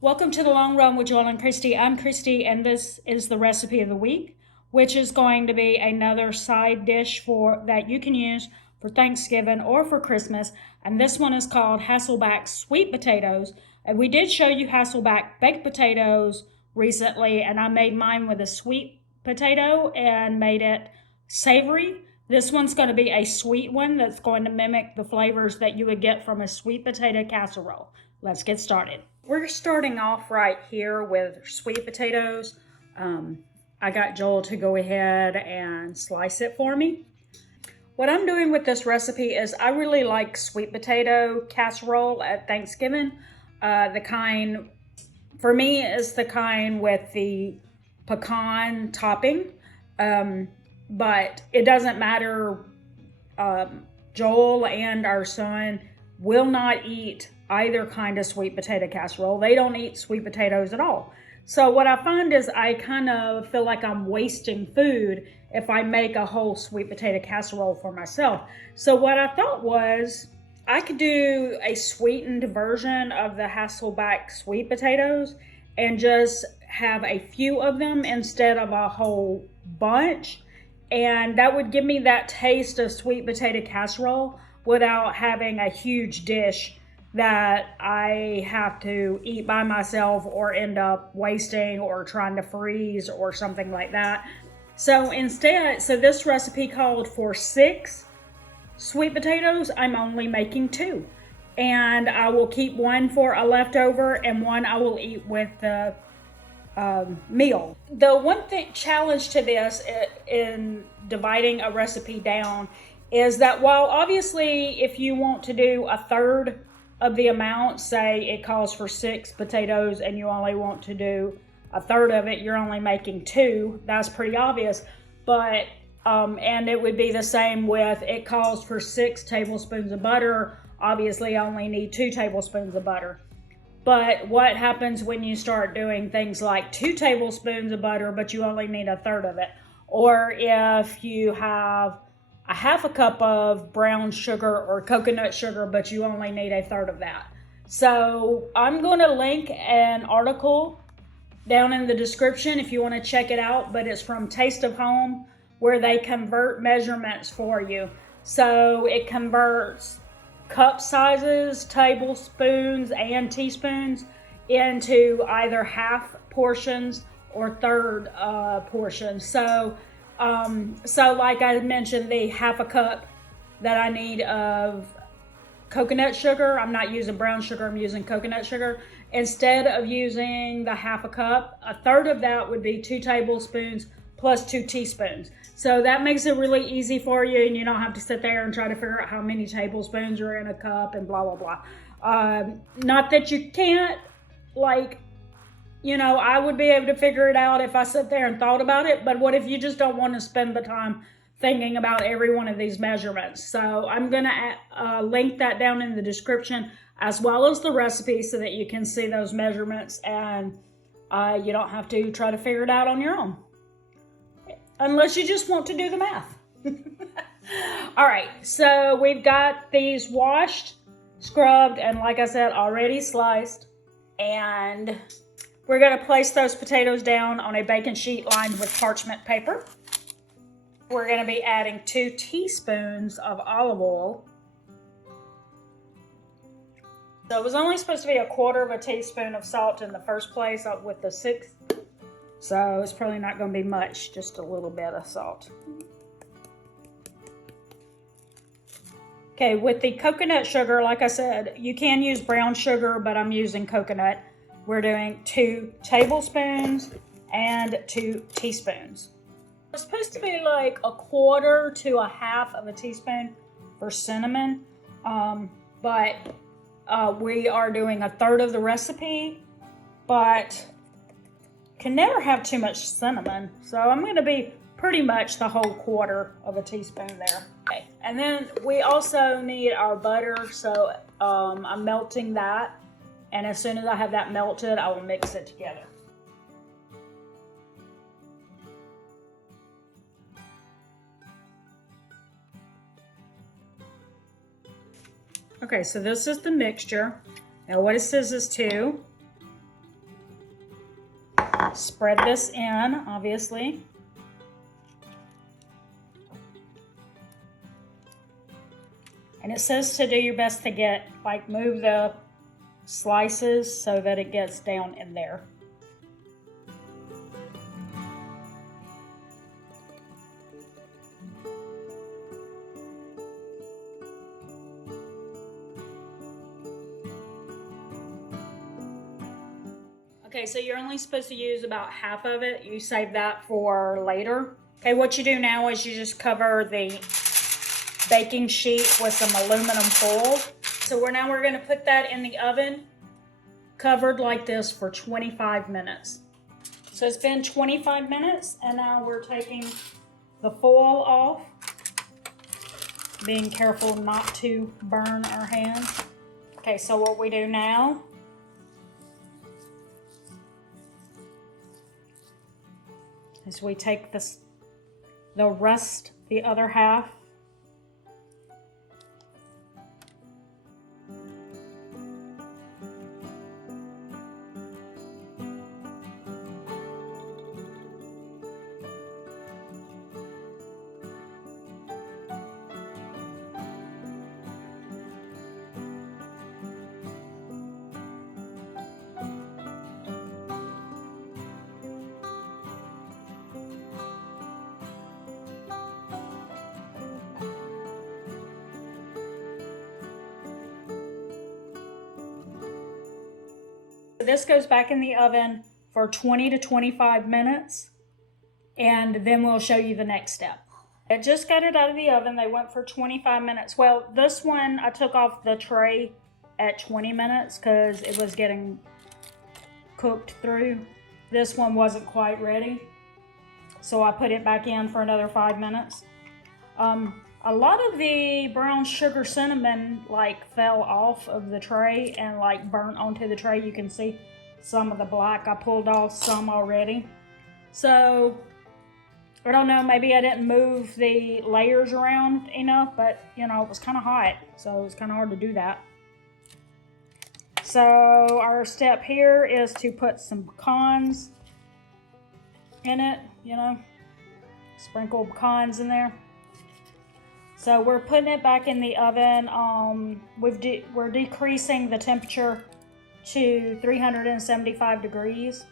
Welcome to the Long Run with Joel and Christy. I'm Christy, and this is the recipe of the week, which is going to be another side dish for that you can use for Thanksgiving or for Christmas. And this one is called Hasselback sweet potatoes. And we did show you Hasselback baked potatoes recently, and I made mine with a sweet potato and made it savory. This one's going to be a sweet one that's going to mimic the flavors that you would get from a sweet potato casserole. Let's get started. We're starting off right here with sweet potatoes. I got Joel to go ahead and slice it for me. What I'm doing with this recipe is I really like sweet potato casserole at Thanksgiving. The kind, for me, is the kind with the pecan topping. But it doesn't matter. Joel and our son will not eat either kind of sweet potato casserole. They don't eat sweet potatoes at all. So what I find is I kind of feel like I'm wasting food if I make a whole sweet potato casserole for myself. So what I thought was I could do a sweetened version of the Hasselback sweet potatoes and just have a few of them instead of a whole bunch. And that would give me that taste of sweet potato casserole without having a huge dish that I have to eat by myself or end up wasting or trying to freeze or something like that. So instead, this recipe called for 6 sweet potatoes. I'm only making 2. And I will keep one for a leftover and one I will eat with the meal. The one thing challenge to this in dividing a recipe down is that while obviously if you want to do a third of the amount, say it calls for 6 potatoes and you only want to do a third of it, you're only making 2. That's pretty obvious. But and it would be the same with it calls for 6 tablespoons of butter. Obviously I only need 2 tablespoons of butter. But what happens when you start doing things like 2 tablespoons of butter, but you only need a third of it? Or if you have a half a cup of brown sugar or coconut sugar, but you only need a third of that. So I'm going to link an article down in the description if you want to check it out, but it's from Taste of Home where they convert measurements for you. So it converts cup sizes, tablespoons, and teaspoons into either half portions or third portions. So like I mentioned, the half a cup that I need of coconut sugar, I'm not using brown sugar, I'm using coconut sugar. Instead of using the half a cup, a third of that would be 2 tablespoons plus 2 teaspoons. So that makes it really easy for you, and you don't have to sit there and try to figure out how many tablespoons are in a cup and blah, blah, blah. Not that you can't, I would be able to figure it out if I sit there and thought about it, but what if you just don't want to spend the time thinking about every one of these measurements? So I'm going to link that down in the description as well as the recipe so that you can see those measurements and you don't have to try to figure it out on your own. Unless you just want to do the math. All right, so we've got these washed, scrubbed, and like I said, already sliced. And we're going to place those potatoes down on a baking sheet lined with parchment paper. We're going to be adding 2 teaspoons of olive oil. So it was only supposed to be 1/4 teaspoon of salt in the first place with the 6th. So it's probably not going to be much, just a little bit of salt. Okay, with the coconut sugar, like I said, you can use brown sugar, but I'm using coconut. We're doing 2 tablespoons and 2 teaspoons. It's supposed to be like 1/4 to 1/2 teaspoon for cinnamon, but we are doing 1/3 of the recipe, but can never have too much cinnamon, so I'm going to be pretty much the whole 1/4 teaspoon there. Okay. And then we also need our butter, so I'm melting that, and as soon as I have that melted, I will mix it together. Okay, so this is the mixture. Now what it says is 2 Spread this in, obviously. And it says to do your best to get, like, move the slices so that it gets down in there. Okay, so you're only supposed to use about half of it. You save that for later. Okay, what you do now is you just cover the baking sheet with some aluminum foil. So we're gonna put that in the oven, covered like this for 25 minutes. So it's been 25 minutes, and now we're taking the foil off, being careful not to burn our hands. Okay, so what we do now is we take the rest, the other half, this goes back in the oven for 20 to 25 minutes, and then we'll show you the next step. I just got it out of the oven. They went for 25 minutes. Well, this one I took off the tray at 20 minutes because it was getting cooked through. This one wasn't quite ready, so I put it back in for another 5 minutes. A lot of the brown sugar cinnamon like fell off of the tray and like burnt onto the tray. You can see some of the black. I pulled off some already. So I don't know, maybe I didn't move the layers around enough, but you know, it was kind of hot, so it was kind of hard to do that. So our step here is to put some pecans in it, you know, sprinkle pecans in there. So we're putting it back in the oven. We're decreasing the temperature to 375 degrees.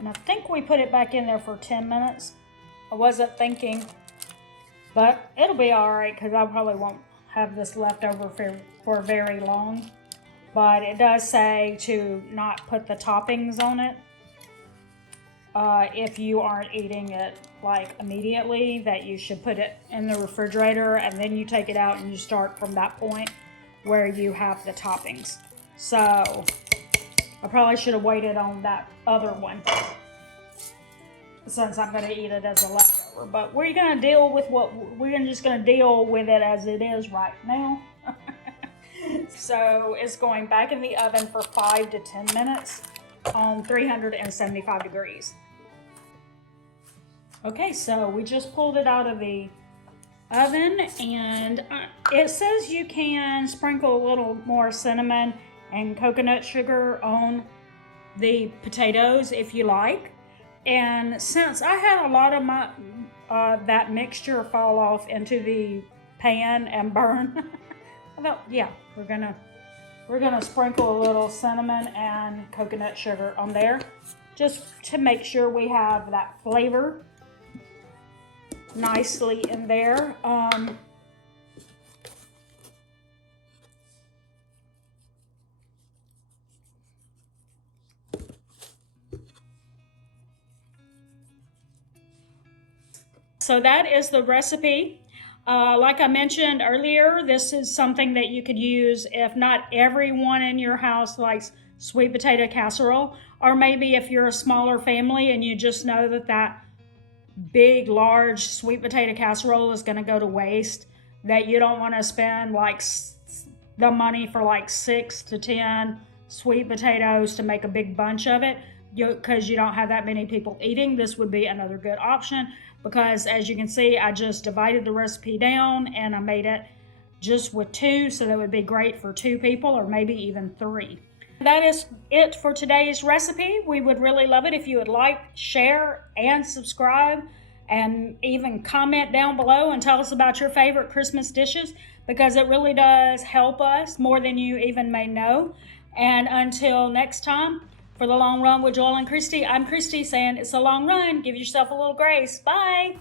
And I think we put it back in there for 10 minutes. I wasn't thinking, but it'll be all right because I probably won't have this left over for very long. But it does say to not put the toppings on it. If you aren't eating it like immediately, that you should put it in the refrigerator and then you take it out and you start from that point where you have the toppings. So I probably should have waited on that other one since I'm going to eat it as a leftover. But we're going to deal with just going to deal with it as it is right now. So it's going back in the oven for 5 to 10 minutes on 375 degrees. Okay, so we just pulled it out of the oven, and it says you can sprinkle a little more cinnamon and coconut sugar on the potatoes if you like. And since I had a lot of my that mixture fall off into the pan and burn, I thought, yeah, we're gonna sprinkle a little cinnamon and coconut sugar on there, just to make sure we have that flavor nicely in there. So that is the recipe. Like I mentioned earlier, this is something that you could use if not everyone in your house likes sweet potato casserole, or maybe if you're a smaller family and you just know that big, large sweet potato casserole is going to go to waste, that you don't want to spend like the money for like 6 to 10 sweet potatoes to make a big bunch of it, because you don't have that many people eating. This would be another good option, because as you can see, I just divided the recipe down and I made it just with 2, so that would be great for 2 people or maybe even 3. That is it for today's recipe. We would really love it if you would like, share, and subscribe, and even comment down below and tell us about your favorite Christmas dishes, because it really does help us more than you even may know. And until next time, for the long run with Joel and Christy, I'm Christy saying it's a long run. Give yourself a little grace. Bye.